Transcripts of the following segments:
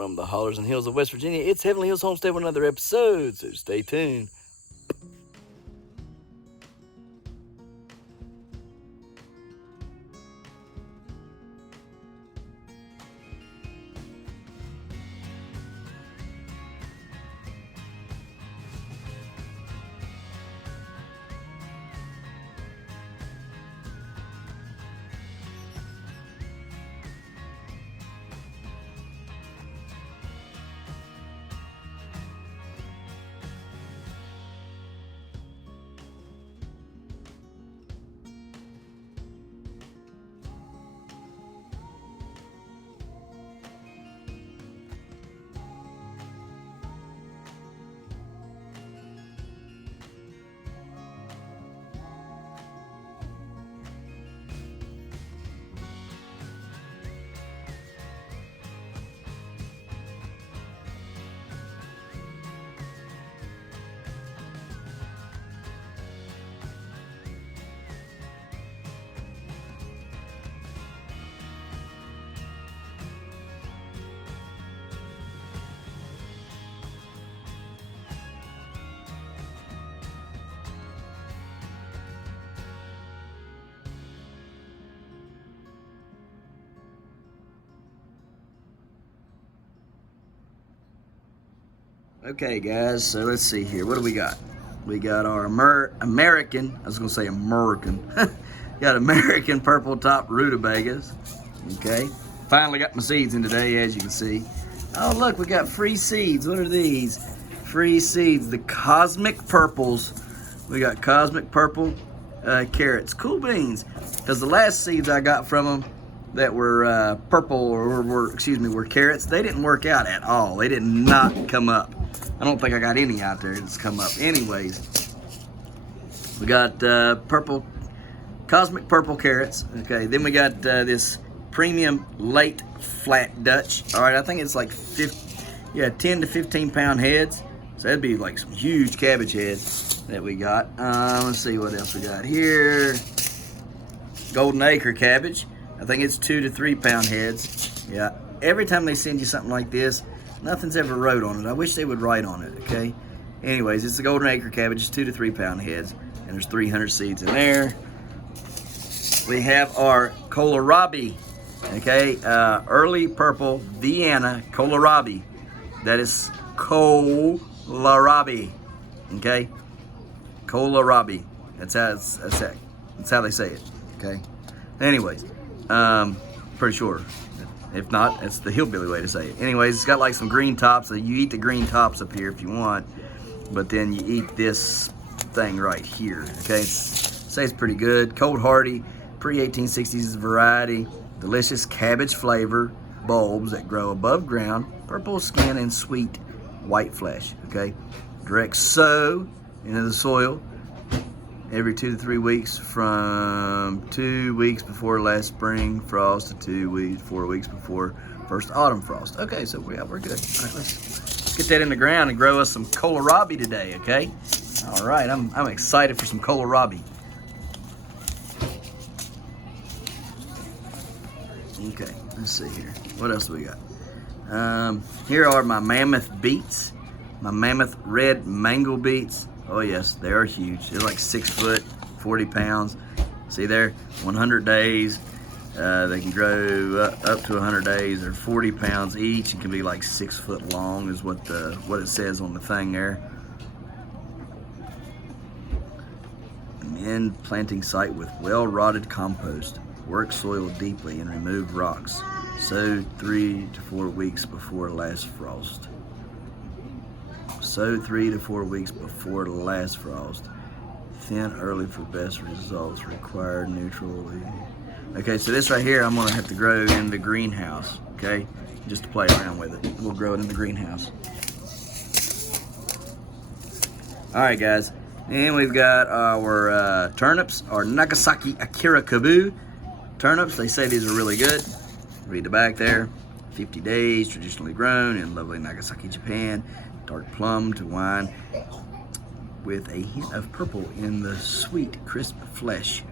from the hollers and hills of West Virginia. It's Heavenly Hills Homestead with another episode, so stay tuned. Okay, guys, so let's see here. What do we got? We got our American, I was going to say American. Got American purple top rutabagas. Okay. Finally got my seeds in today, as you can see. Oh, look, we got free seeds. What are these? Free seeds. The Cosmic Purples. We got Cosmic Purple carrots. Cool beans. Because the last seeds I got from them that were purple, or were carrots, they didn't work out at all. They did not come up. I don't think I got any out there that's come up. Anyways, we got Cosmic Purple carrots. Okay, then we got this premium late flat Dutch. All right, I think it's like 10 to 15 pound heads. So that'd be like some huge cabbage heads that we got. Let's see what else we got here. Golden Acre cabbage. I think it's 2 to 3 pound heads. Yeah, every time they send you something like this, nothing's ever wrote on it. I wish they would write on it, okay? Anyways, it's the Golden Acre cabbage. It's 2 to 3 pound heads, and there's 300 seeds in there. We have our kohlrabi, okay? Early purple Vienna kohlrabi. That is kohlrabi, okay? Kohlrabi. That's how they say it, okay? Anyways, pretty sure. If not, it's the hillbilly way to say it. Anyways, it's got like some green tops. So you eat the green tops up here if you want, but then you eat this thing right here. Okay, say it's pretty good. Cold hardy, pre-1860s variety, delicious cabbage flavor, bulbs that grow above ground, purple skin and sweet white flesh. Okay, direct sow into the soil every 2 to 3 weeks, from 2 weeks before last spring frost to 4 weeks before first autumn frost. Okay, so we're good. All right, let's get that in the ground and grow us some kohlrabi today, okay? All right, I'm excited for some kohlrabi. Okay, let's see here. What else do we got? Here are my mammoth beets, my mammoth red mango beets. Oh yes, they are huge. They're like 6 foot, 40 pounds. See there, 100 days. They can grow up to 100 days. They're 40 pounds each and can be like 6 foot long is what it says on the thing there. Amend planting site with well-rotted compost. Work soil deeply and remove rocks. Sow 3 to 4 weeks before last frost. Sow 3 to 4 weeks before the last frost. Thin early for best results. Require neutrally. Okay, so this right here I'm gonna have to grow in the greenhouse, okay? Just to play around with it. We'll grow it in the greenhouse. All right, guys. And we've got our turnips, our Nagasaki Akira Kabu turnips. They say these are really good. Read the back there. 50 days, traditionally grown in lovely Nagasaki, Japan. Dark plum to wine with a hint of purple in the sweet, crisp flesh.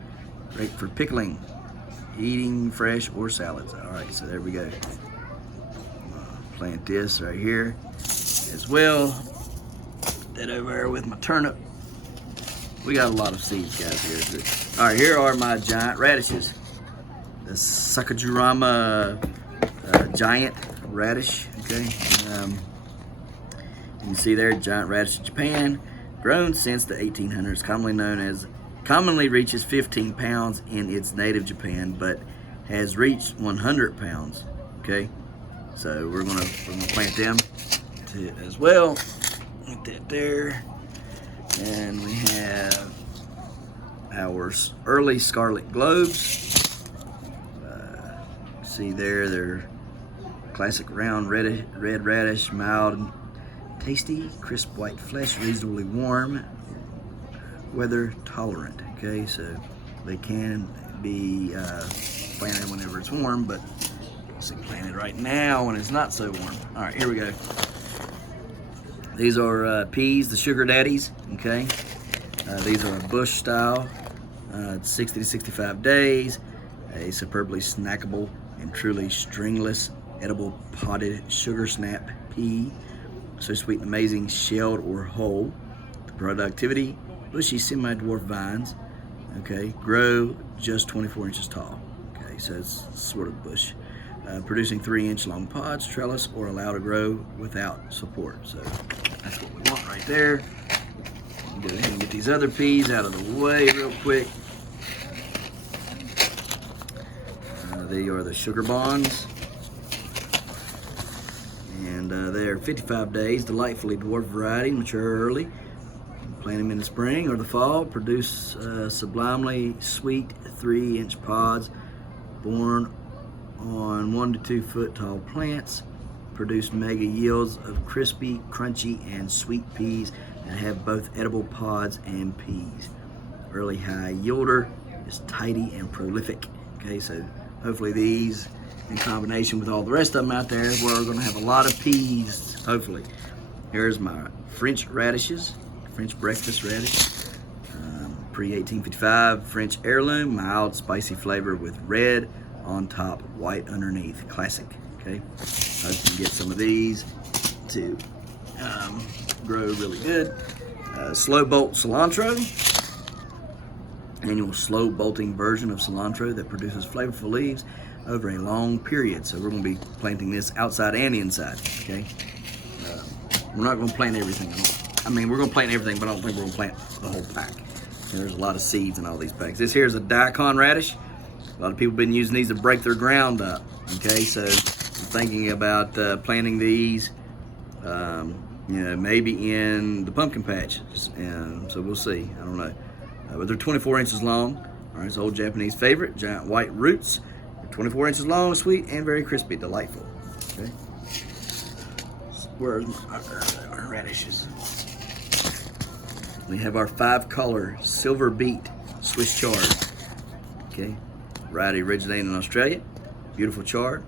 Great for pickling, eating fresh, or salads. All right, so there we go. plant this right here as well. Put that over there with my turnip. We got a lot of seeds, guys, here. All right, here are my giant radishes. The Sakajurama giant radish, okay? You can see there, giant radish in Japan, grown since the 1800s, commonly reaches 15 pounds in its native Japan, but has reached 100 pounds, okay? So we're gonna plant them as well. Put that there. And we have our early scarlet globes. See there, they're classic round red radish, mild and tasty, crisp white flesh, reasonably warm, weather tolerant. Okay, so they can be planted whenever it's warm, but let's plant it right now when it's not so warm. All right, here we go. These are peas, the sugar daddies, okay? These are bush style, 60 to 65 days, a superbly snackable and truly stringless, edible potted sugar snap pea. So sweet and amazing, shelled or whole. The productivity, bushy semi-dwarf vines, okay? Grow just 24 inches tall, okay? So it's sort of bush. Producing 3-inch long pods, trellis, or allow to grow without support. So that's what we want right there. Go ahead and get these other peas out of the way real quick. They are the sugar bonds. And they're 55 days, delightfully dwarf variety, mature early. Plant them in the spring or the fall. Produce sublimely sweet 3-inch pods born on 1 to 2 foot tall plants. Produce mega yields of crispy, crunchy, and sweet peas and have both edible pods and peas. Early high yielder is tidy and prolific. Okay, so hopefully these, in combination with all the rest of them out there, we're going to have a lot of peas, hopefully. Here's my French radishes, French breakfast radish. Pre-1855 French heirloom, mild, spicy flavor with red on top, white underneath. Classic, okay? I can get some of these to grow really good. Slow bolt cilantro, annual slow bolting version of cilantro that produces flavorful leaves over a long period. So we're going to be planting this outside and inside, okay? We're not going to plant everything. I mean, we're going to plant everything, but I don't think we're going to plant the whole pack. And there's a lot of seeds in all these packs. This here is a daikon radish. A lot of people have been using these to break their ground up, okay? So I'm thinking about planting these, you know, maybe in the pumpkin patch. So we'll see, I don't know. But they're 24 inches long. All right, it's old Japanese favorite, giant white roots. They're 24 inches long, sweet, and very crispy, delightful, okay? Where's our radishes? We have our 5-color silver beet Swiss chard, okay? Variety originating in Australia. Beautiful chard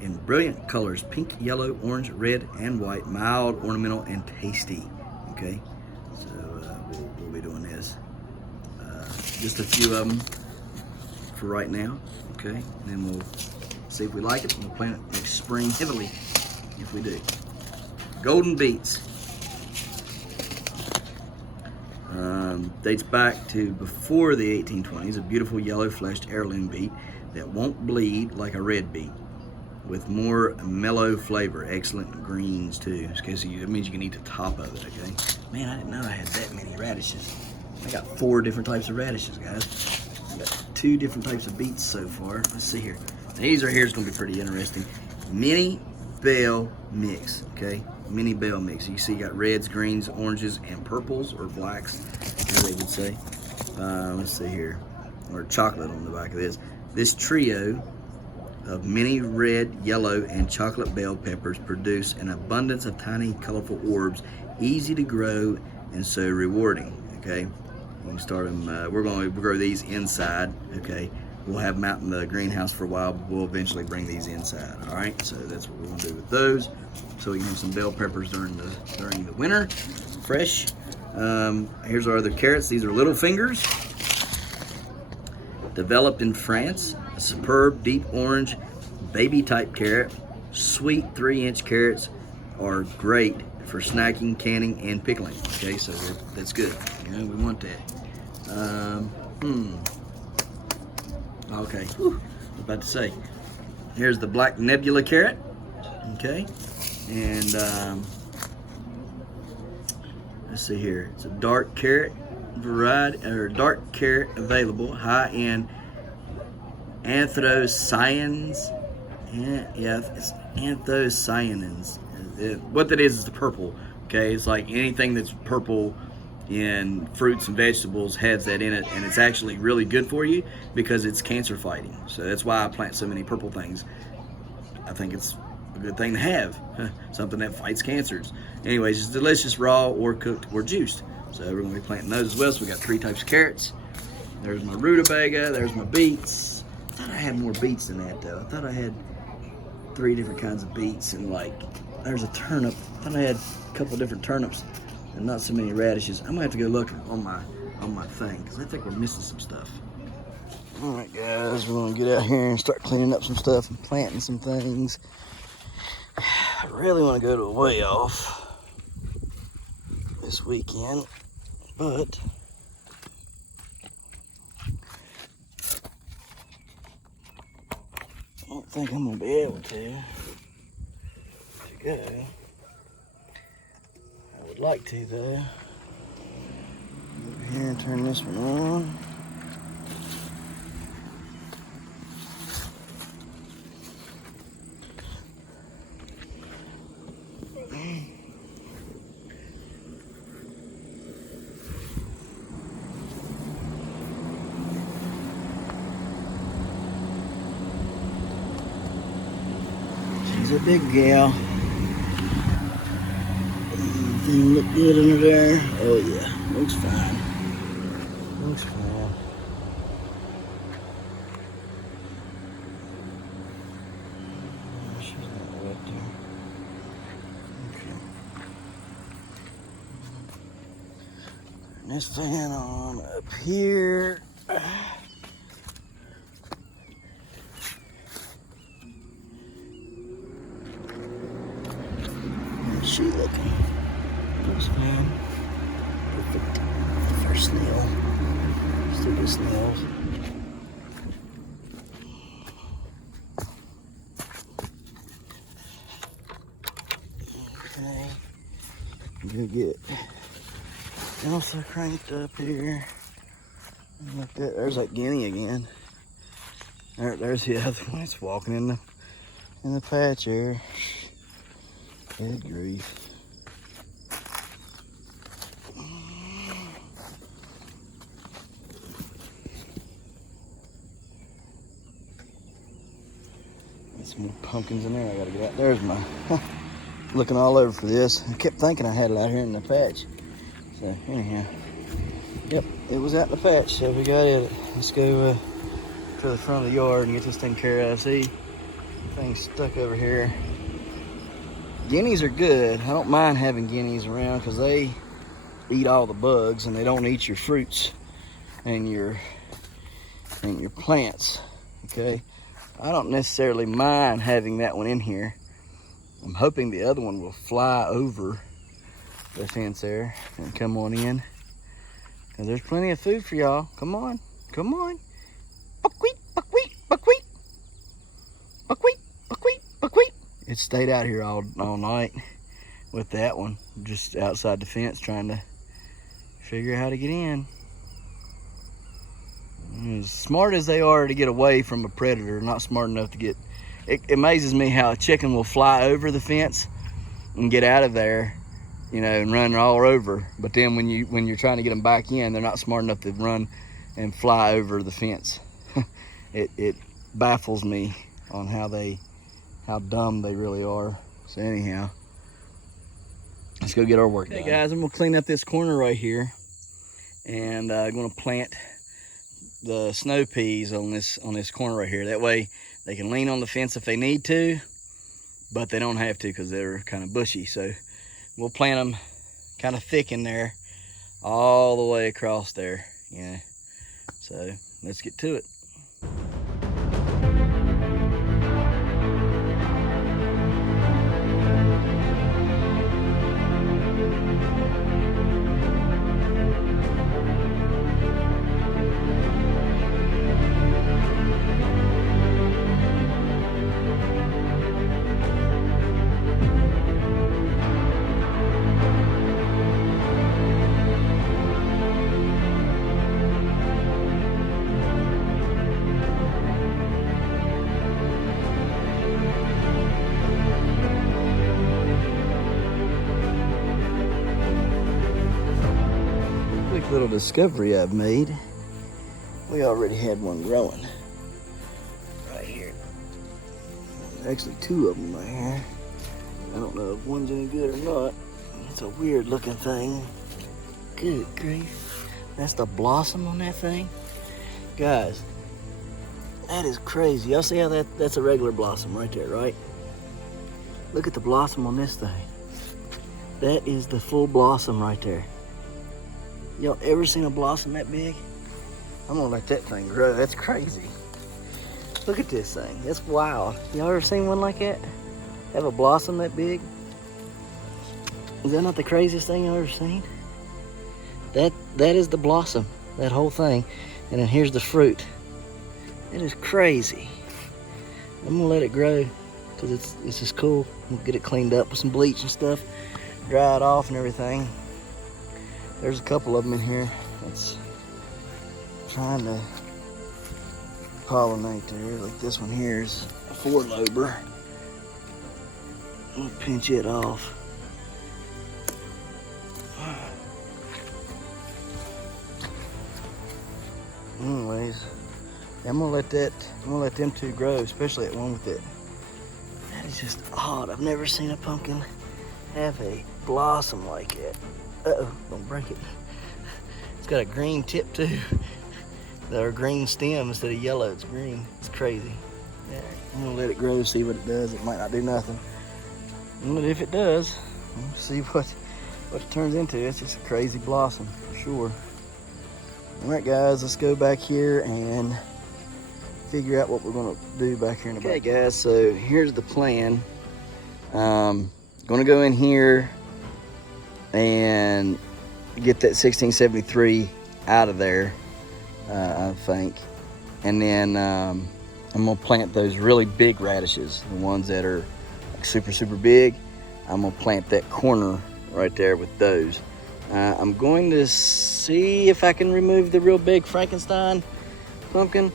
in brilliant colors, pink, yellow, orange, red, and white. Mild, ornamental, and tasty. Okay, so we'll be doing this. Just a few of them for right now. Okay, and then we'll see if we like it. We'll plant it next spring heavily if we do. Golden beets. Dates back to before the 1820s, a beautiful yellow-fleshed heirloom beet that won't bleed like a red beet, with more mellow flavor. Excellent greens too. Okay, so it means you can eat the top of it, okay? Man, I didn't know I had that many radishes. I got 4 different types of radishes, guys. I got 2 different types of beets so far. Let's see here. These right here is going to be pretty interesting. Mini bell mix, okay? Mini bell mix. You see, you got reds, greens, oranges, and purples or blacks, as they would say. Let's see here, or chocolate on the back of this. This trio of mini red, yellow, and chocolate bell peppers produce an abundance of tiny, colorful orbs, easy to grow and so rewarding. Okay, we can start them. We're going to grow these inside. Okay. We'll have them out in the greenhouse for a while, but we'll eventually bring these inside. All right, so that's what we're going to do with those. So we can have some bell peppers during the winter, fresh. Here's our other carrots. These are little fingers, developed in France. A superb deep orange, baby type carrot, sweet 3-inch carrots are great for snacking, canning, and pickling. Okay, so that's good. You know, we want that. Okay, whew. I was about to say, here's the black nebula carrot. Okay, and let's see here. It's a dark carrot variety, or dark carrot available, high in anthocyanins. Yeah, it's anthocyanins. What that is the purple. Okay, it's like anything that's purple in fruits and vegetables has that in it, and it's actually really good for you because it's cancer fighting. So that's why I plant so many purple things. I think it's a good thing to have, something that fights cancers. Anyways, it's delicious raw or cooked or juiced. So we're gonna be planting those as well. So we got 3 types of carrots. There's my rutabaga, there's my beets. I thought I had more beets than that though. I thought I had 3 different kinds of beets, and like there's a turnip. I thought I had a couple different turnips and not so many radishes. I'm gonna have to go look on my thing because I think we're missing some stuff. All right, guys, we're gonna get out here and start cleaning up some stuff and planting some things. I really want to go to a way off this weekend, but I don't think I'm gonna be able to go. I would like to though. Over here and turn this one on. She's a big gal. Everything look good under there? Oh yeah, looks fine. Looks fine. She's not wet there. Okay. Turn this fan on up here. How's she looking? Looks fine. Perfect. First snail. Still good snails. Okay. Good get. Also cranked up here. Look at that. There's that guinea again. There's the other one. It's walking in the patch here. Good grief. Some more pumpkins in there. I gotta get out. There's my looking all over for this. I kept thinking I had it out here in the patch. So anyhow, yep, it was out in the patch. So we got it. Let's go to the front of the yard and get this thing carried out. See, thing's stuck over here. Guineas are good. I don't mind having guineas around because they eat all the bugs and they don't eat your fruits and your plants. Okay. I don't necessarily mind having that one in here. I'm hoping the other one will fly over the fence there and come on in. And there's plenty of food for y'all. Come on, come on. Buckwheat, buckwheat, buckwheat. Buckwheat, buckwheat, buckwheat. It stayed out here all night with that one, just outside the fence trying to figure out how to get in. As smart as they are to get away from a predator, not smart enough to get. It amazes me how a chicken will fly over the fence and get out of there, you know, and run all over. But then when you're trying to get them back in, they're not smart enough to run and fly over the fence. It baffles me on how dumb they really are. So anyhow, let's go get our work done. Hey guys, I'm gonna clean up this corner right here, and I'm gonna plant the snow peas on this corner right here. That way they can lean on the fence if they need to, but they don't have to because they're kind of bushy. So we'll plant them kind of thick in there all the way across there. Yeah. So let's get to it. little discovery I've made. We already had one growing right here. There's actually two of them right here. I don't know if one's any good or not. It's a weird looking thing. Good grief. That's the blossom on that thing. Guys, that is crazy. Y'all see how that's a regular blossom right there, right? Look at the blossom on this thing. That is the full blossom right there. Y'all ever seen a blossom that big? I'm gonna let that thing grow. That's crazy. Look at this thing. That's wild. Y'all ever seen one like that? Have a blossom that big? Is that not the craziest thing I've ever seen? That is the blossom, that whole thing. And then here's the fruit. It is crazy. I'm gonna let it grow because it's just cool. We'll get it cleaned up with some bleach and stuff, dry it off and everything. There's a couple of them in here that's trying to pollinate there. Like this one here is a 4-lober. I'm gonna pinch it off. Anyways, I'm gonna let them two grow, especially that one with it. That is just odd. I've never seen a pumpkin have a blossom like it. Uh-oh, don't break it. It's got a green tip too. Or green stem instead of yellow, it's green. It's crazy. Yeah, I'm gonna let it grow, see what it does. It might not do nothing. But if it does, we'll see what it turns into. It's just a crazy blossom for sure. All right, guys, let's go back here and figure out what we're gonna do back here in the back. Okay, guys, so here's the plan. Gonna go in here and get that 1673 out of there, I think. And then I'm gonna plant those really big radishes, the ones that are like super, super big. I'm gonna plant that corner right there with those. I'm going to see if I can remove the real big Frankenstein pumpkin.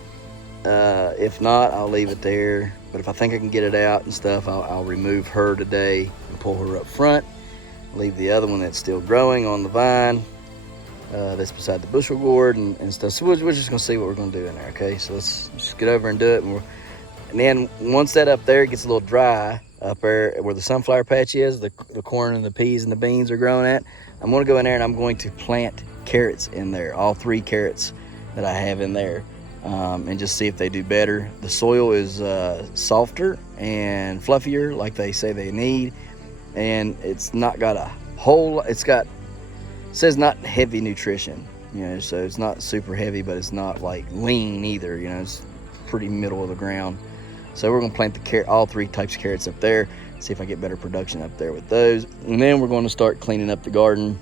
If not, I'll leave it there. But if I think I can get it out and stuff, I'll remove her today and pull her up front. Leave the other one that's still growing on the vine that's beside the bushel gourd and stuff. So we're just gonna see what we're gonna do in there, okay? So let's just get over and do it. And then once that up there gets a little dry, up there where the sunflower patch is, the corn and the peas and the beans are growing at, I'm gonna go in there and I'm going to plant carrots in there, all 3 carrots that I have in there, and just see if they do better. The soil is softer and fluffier like they say they need, and it's not got a whole, it says not heavy nutrition, you know, so it's not super heavy, but it's not like lean either, you know, it's pretty middle of the ground. So we're gonna plant all 3 types of carrots up there, see if I get better production up there with those. And then we're gonna start cleaning up the garden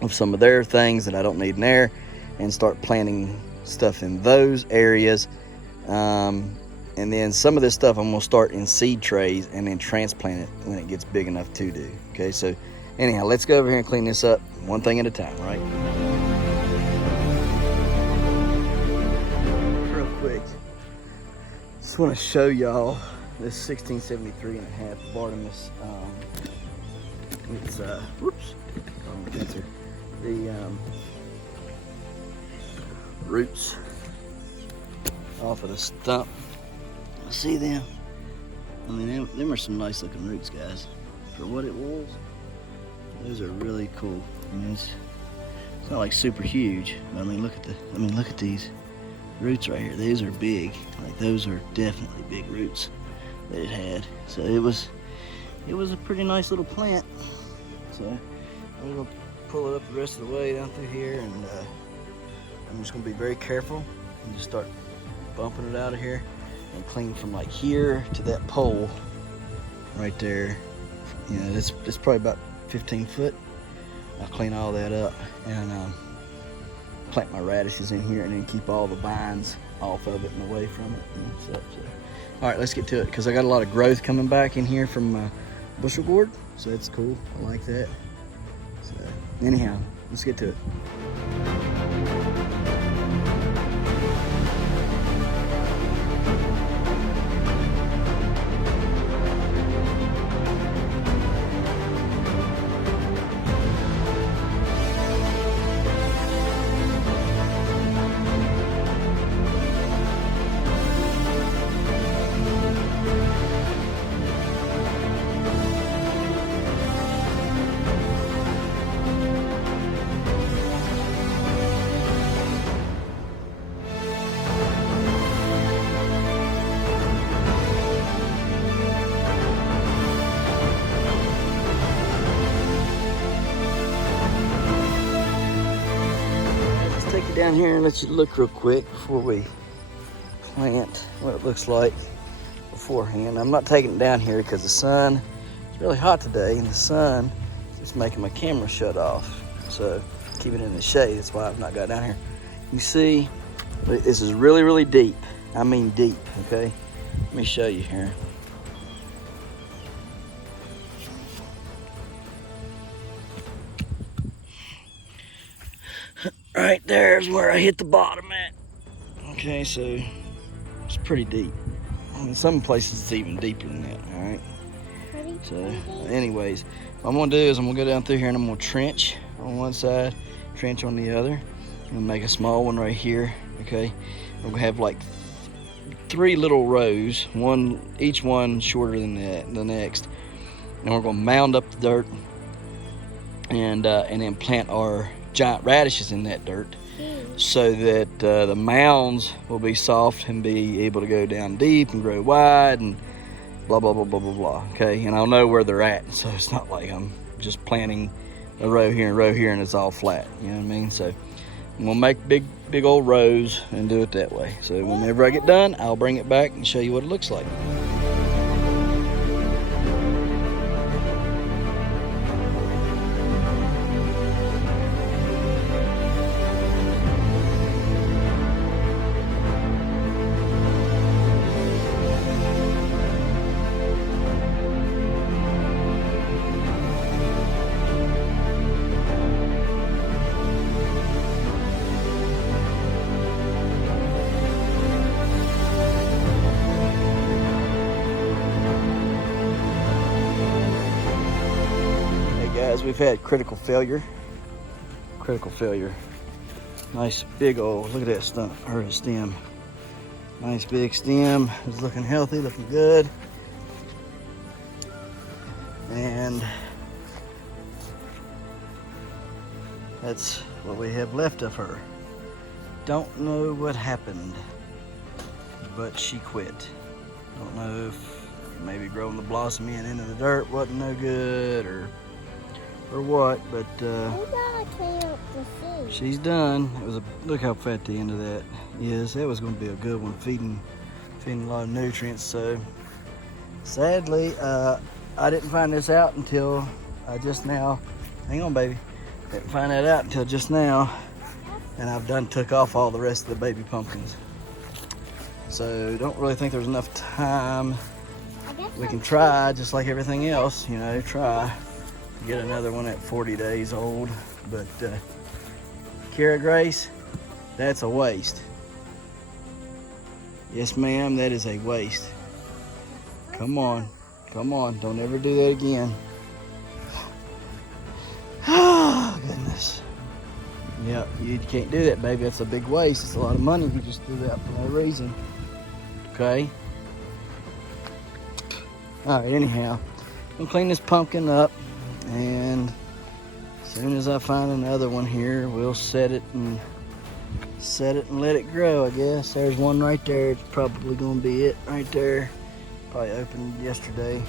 of some of their things that I don't need in there and start planting stuff in those areas. And then some of this stuff I'm gonna start in seed trays and then transplant it when it gets big enough to do. Okay, so anyhow, let's go over here and clean this up one thing at a time, right? Real quick, just want to show y'all this 1673 and a half Bartimus. It's whoops, the roots off of the stump. See them? I mean, them are some nice looking roots, guys. For what it was, those are really cool. I mean, it's not like super huge, but I mean, look at these roots right here. These are big. Like, those are definitely big roots that it had. So it was a pretty nice little plant. So I'm gonna pull it up the rest of the way down through here, and I'm just gonna be very careful and just start bumping it out of here and clean from like here to that pole right there. You know, it's probably about 15 foot. I'll clean all that up and plant my radishes in here, and then keep all the vines off of it and away from it and such. So, all right, let's get to it, because I got a lot of growth coming back in here from my bushel gourd, so that's cool. I like that. So anyhow, let's get to it. down here and let you look real quick before we plant what it looks like beforehand. I'm not taking it down here because the sun is really hot today, and the sun is making my camera shut off. So keep it in the shade. That's why I've not got down here. You see, this is really, really deep. I mean deep, okay? Let me show you here. Right there's where I hit the bottom at. Okay, so it's pretty deep. In some places it's even deeper than that, all right? So anyways, what I'm gonna do is I'm gonna go down through here and I'm gonna trench on one side, trench on the other. I'm gonna make a small one right here, okay? I'm gonna have like 3 little rows, each one shorter than the next. And we're gonna mound up the dirt and then plant our giant radishes in that dirt so that the mounds will be soft and be able to go down deep and grow wide and blah, blah, blah, blah, blah, blah, okay? And I'll know where they're at, so it's not like I'm just planting a row here and a row here and it's all flat, you know what I mean? So I'm gonna make big old rows and do it that way. So whenever I get done, I'll bring it back and show you what it looks like. Guys, we've had critical failure. Nice big old, look at that stump, or a stem. Nice big stem, it's looking healthy, looking good. And that's what we have left of her. Don't know what happened, but she quit. Don't know if maybe growing the blossom into the dirt wasn't no good or what, but she's done. It was look how fat the end of that is. That was going to be a good one, feeding a lot of nutrients. So sadly, I didn't find this out until just now. Hang on, baby. Didn't find that out until just now, and I've took off all the rest of the baby pumpkins. So don't really think there's enough time. We can try just like everything else, you know, try. Get another one at 40 days old, but Kara Grace, that's a waste. Yes, ma'am, that is a waste. Come on, don't ever do that again. Oh, goodness. Yep, you can't do that, baby. That's a big waste. It's a lot of money if you just do that for no reason. Okay? All right, anyhow, I'm gonna clean this pumpkin up. And as soon as I find another one here, we'll set it and let it grow, I guess. There's one right there. It's probably gonna be it right there. Probably opened yesterday.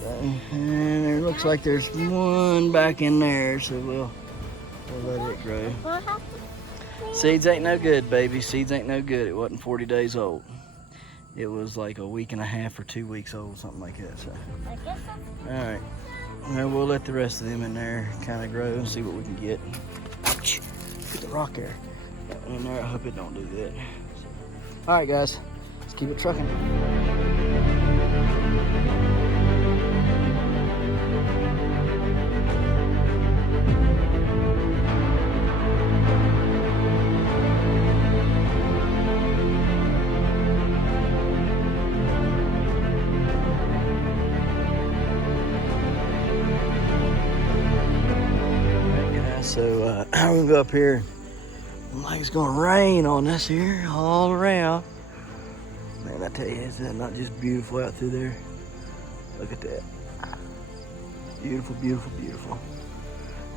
So, and it looks like there's one back in there, so we'll let it grow. Seeds ain't no good, baby. Seeds ain't no good. It wasn't 40 days old. It was like a week and a half or 2 weeks old, something like that. So, all right. Well, we'll let the rest of them in there kind of grow and see what we can get. Get the rock there. That one in there, I hope it don't do that. So, all right, guys, let's keep it trucking. So I'm gonna go up here. Like it's gonna rain on us here all around. Man, I tell you, is that not just beautiful out through there? Look at that. Beautiful, beautiful, beautiful.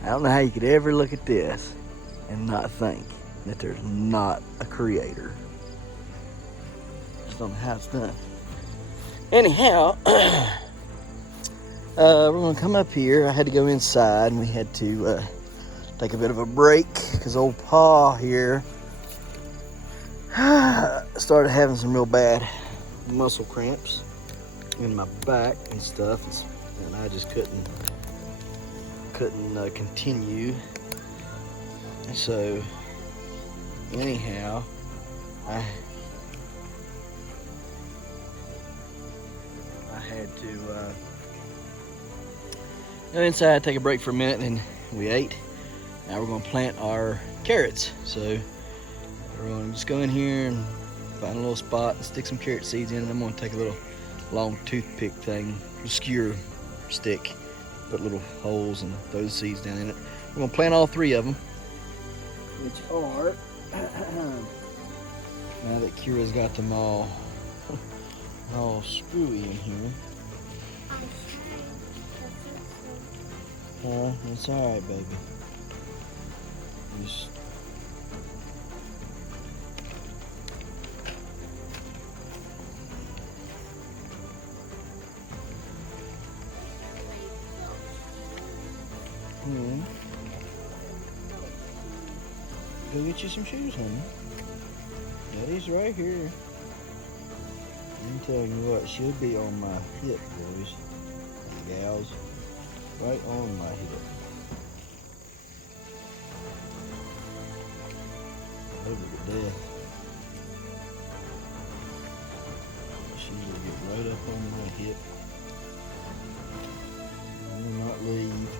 I don't know how you could ever look at this and not think that there's not a creator. Just don't know how it's done. Anyhow, we're gonna come up here. I had to go inside and we had to take a bit of a break because old Pa here started having some real bad muscle cramps in my back and stuff, and I just couldn't continue. So anyhow, I had to go inside, take a break for a minute, and we ate. Now we're gonna plant our carrots. So we're gonna just go in here and find a little spot and stick some carrot seeds in, and I'm gonna take a little long toothpick thing, skewer stick, put little holes and throw the seeds down in it. We're gonna plant all 3 of them, which are, now that Kira's got them all screwy in here. It's all right, baby. Just go get you some shoes, honey. Daddy's right here. I'm telling you what, she'll be on my hip, boys and gals. Right on my hip. Over to death. She will get right up on my hip. I will not leave.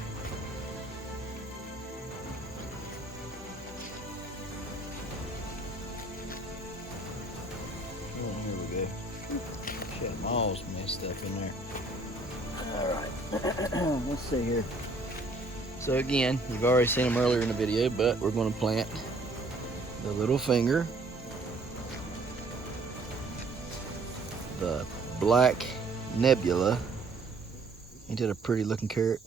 Oh, here we go. She had them all messed up in there. Alright, let's see here. So again, you've already seen them earlier in the video, but we're going to plant the little finger, the black nebula, into the pretty looking carrot,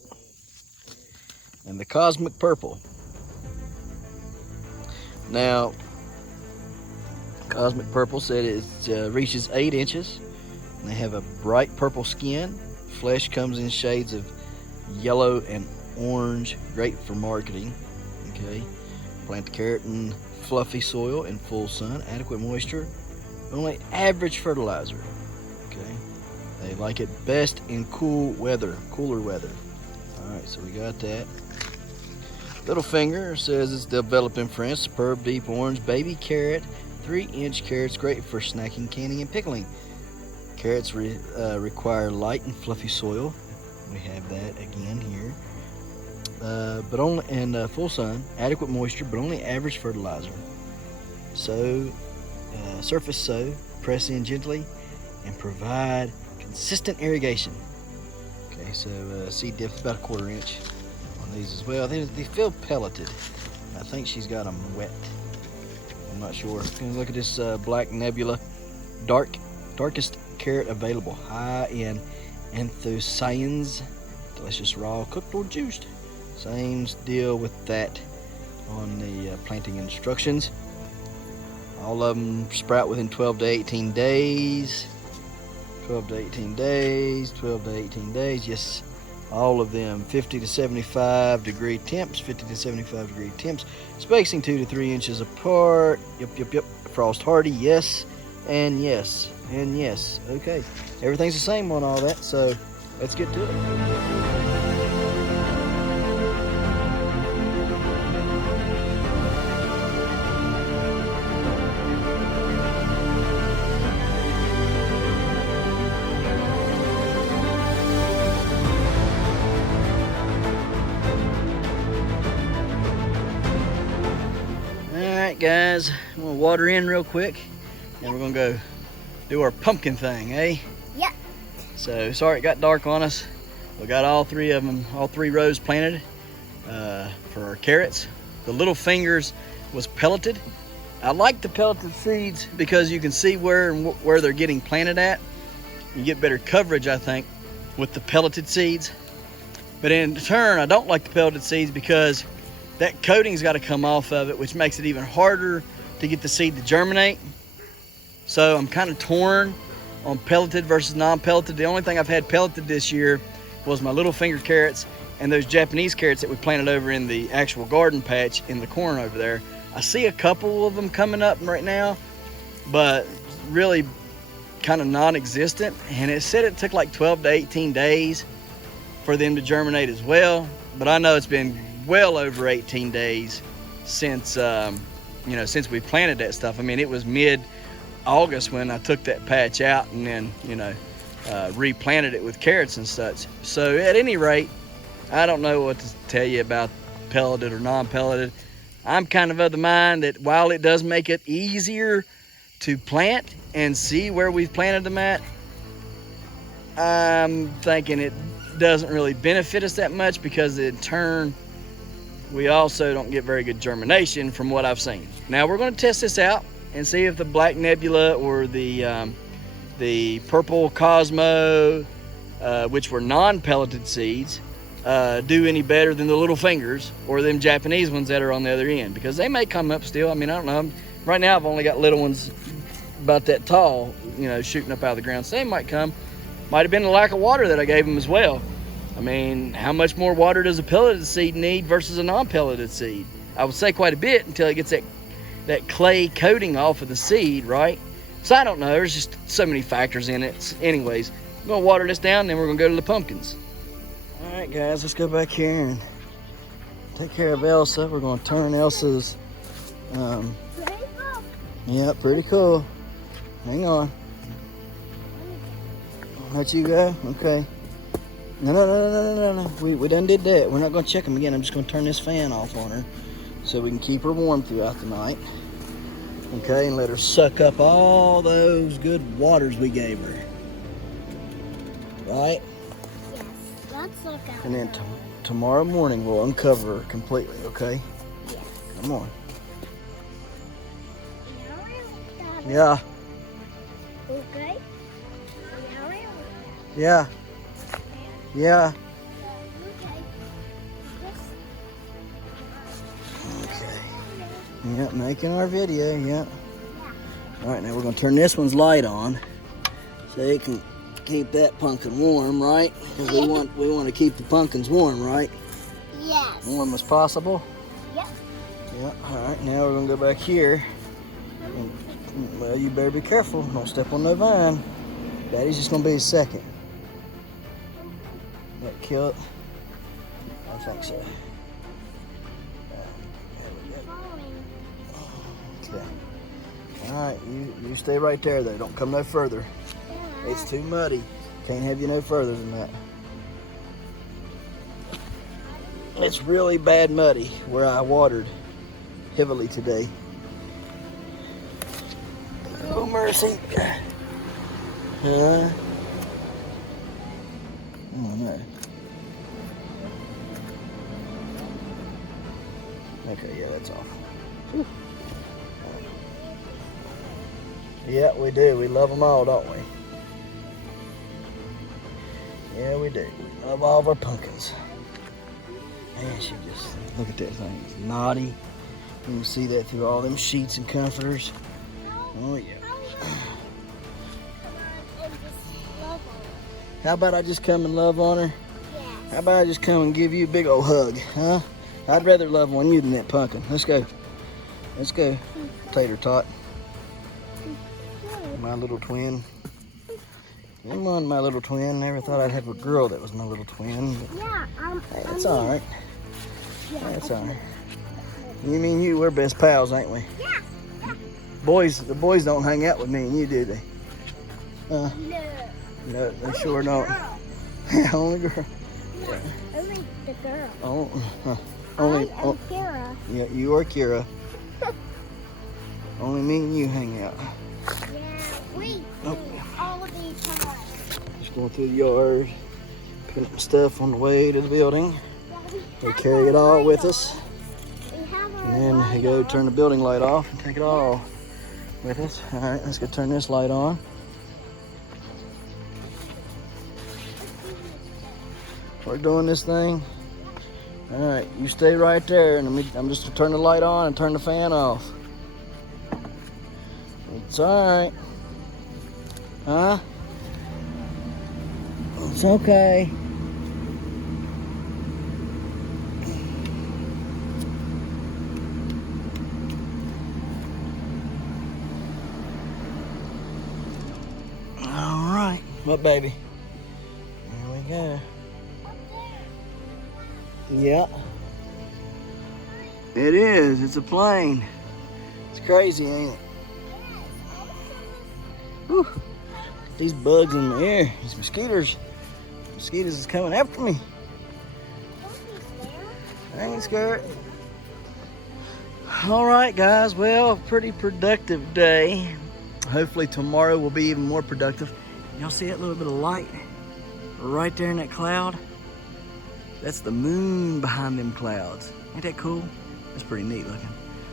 and the cosmic purple. Now, cosmic purple said it reaches 8 inches, and they have a bright purple skin. Flesh comes in shades of yellow and orange, great for marketing. Okay, plant the carrot in fluffy soil in full sun, adequate moisture, only average fertilizer. Okay, they like it best in cooler weather. All right, so we got that. Little finger says it's developed in France. Superb deep orange baby carrot, 3-inch carrots, great for snacking, canning, and pickling. Carrots require light and fluffy soil. We have that again here. But only in full sun, adequate moisture, but only average fertilizer. Sow, surface sow, press in gently, and provide consistent irrigation. Okay, so seed depth about 1/4 inch on these as well. They feel pelleted. I think she's got them wet. I'm not sure. Look at this black nebula, darkest carrot available, high in anthocyanins, delicious raw, cooked or juiced. Same deal with that on the planting instructions. All of them sprout within 12 to 18 days. 12 to 18 days, 12 to 18 days. Yes, all of them. 50 to 75 degree temps, 50 to 75 degree temps. Spacing 2 to 3 inches apart. Yep. Frost hardy, yes, and yes, and yes. Okay, everything's the same on all that, so let's get to it. Alright guys, I'm gonna water in real quick and we're gonna go do our pumpkin thing, eh? Yep. So sorry it got dark on us. We got all 3 of them, all 3 rows planted for our carrots. The little fingers was pelleted. I like the pelleted seeds because you can see where they're getting planted at. You get better coverage, I think, with the pelleted seeds. But in turn, I don't like the pelleted seeds because that coating's got to come off of it, which makes it even harder to get the seed to germinate. So I'm kind of torn on pelleted versus non-pelleted. The only thing I've had pelleted this year was my little finger carrots and those Japanese carrots that we planted over in the actual garden patch in the corn over there. I see a couple of them coming up right now, but really kind of non-existent. And it said it took like 12 to 18 days for them to germinate as well. But I know it's been well over 18 days since, since we planted that stuff. I mean, it was mid-August when I took that patch out and then, replanted it with carrots and such. So at any rate, I don't know what to tell you about pelleted or non-pelleted. I'm kind of the mind that while it does make it easier to plant and see where we've planted them at, I'm thinking it doesn't really benefit us that much, because in turn, we also don't get very good germination from what I've seen. Now we're going to test this out and see if the Black Nebula or the Purple Cosmo, which were non-pelleted seeds, do any better than the little fingers or them Japanese ones that are on the other end, because they may come up still. I mean, I don't know. Right now I've only got little ones about that tall, shooting up out of the ground. So they might come. Might have been the lack of water that I gave them as well. I mean, how much more water does a pelleted seed need versus a non-pelleted seed? I would say quite a bit until it gets that clay coating off of the seed, right? So I don't know. There's just so many factors in it. Anyways, I'm going to water this down, then we're going to go to the pumpkins. All right, guys, let's go back here and take care of Elsa. We're going to turn Elsa's, yeah, pretty cool. Hang on. Let you go? Okay. No. We done did that. We're not going to check them again. I'm just going to turn this fan off on her so we can keep her warm throughout the night. Okay, and let her suck up all those good waters we gave her. Right? Yes, let's look at And then tomorrow morning we'll uncover her completely, okay? Yes. Come on. Yeah. Yeah. Okay. Yeah. Yeah. Okay. Yep, making our video, yep. All right, now we're gonna turn this one's light on so it can keep that pumpkin warm, right? Because we want to keep the pumpkins warm, right? Yes. Warm as possible. Yep. Yep. All right, now we're gonna go back here. And, well, you better be careful. Don't step on no vine. Daddy's just gonna be a second. That kill it? I think so. Okay. All right, you stay right there though. Don't come no further. It's too muddy. Can't have you no further than that. It's really bad muddy where I watered heavily today. Oh mercy. Oh no. Okay, yeah, that's off. Whew. Yeah, we do. We love them all, don't we? Yeah, we do. We love all of our pumpkins. Man, she just, look at that thing. It's knotty. You can see that through all them sheets and comforters. Oh, yeah. How about I just come and love on her? Yes. How about I just come and give you a big old hug, huh? I'd rather love on you than that pumpkin. Let's go. Let's go, Tater Tot. My little twin. Come on, my little twin. Never thought I'd have a girl that was my little twin. But Yeah, that's all right. Yeah, That's all right. You mean you, we're best pals, ain't we? Yeah. The boys don't hang out with me and you, do they? No. No, they sure don't. Girl. Only girl. Yeah, only the girl. Oh, only. I am Kira. Yeah, you are Kira. Only me and you hang out. Yeah, we do all the time. Just going through the yard, picking up stuff on the way to the building. Yeah, We carry it all with us, We have our and then we light go on. turn the building light off and take it all with us. All right, let's go turn this light on. We're doing this thing. All right, you stay right there, and I'm just gonna turn the light on and turn the fan off. It's all right. Huh? It's okay. What, baby? There we go. Yeah. It is. It's a plane. It's crazy, ain't it? Whew. These bugs in the air. These mosquitoes. Mosquitoes is coming after me. I ain't scared. All right, guys. Well, pretty productive day. Hopefully tomorrow will be even more productive. Y'all see that little bit of light right there in that cloud? That's the moon behind them clouds. Ain't that cool? That's pretty neat looking.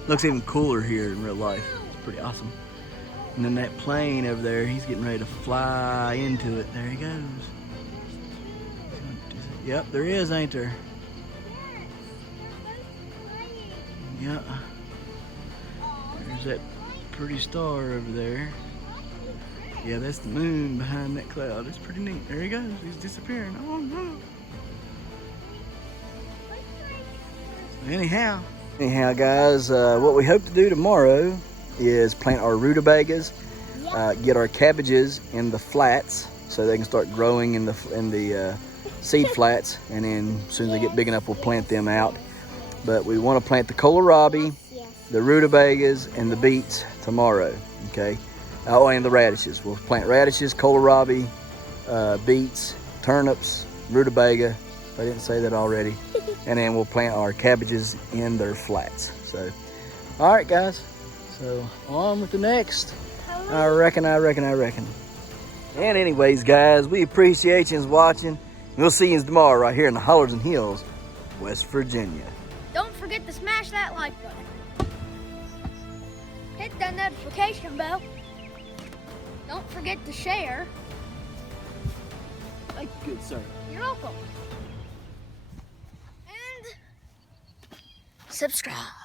Looks even cooler here in real life. It's pretty awesome. And then that plane over there, he's getting ready to fly into it. There he goes. Yep, there is, ain't there? Yeah. There's that pretty star over there. Yeah, that's the moon behind that cloud. It's pretty neat. There he goes. He's disappearing. Oh no. Anyhow, guys, what we hope to do tomorrow is plant our rutabagas, get our cabbages in the flats so they can start growing in the seed flats, and then as soon as they get big enough, we'll plant them out. But we want to plant the kohlrabi, the rutabagas, and the beets tomorrow. Okay. Oh, and the radishes. We'll plant radishes, kohlrabi, beets, turnips, rutabaga. If I didn't say that already. And then we'll plant our cabbages in their flats. So, all right, guys. So on with the next. I reckon. And anyways, guys, we appreciate you watching. We'll see you tomorrow right here in the Hollers and Hills, West Virginia. Don't forget to smash that like button. Hit that notification bell. Don't forget to share. Thank you, good sir. You're welcome. And subscribe.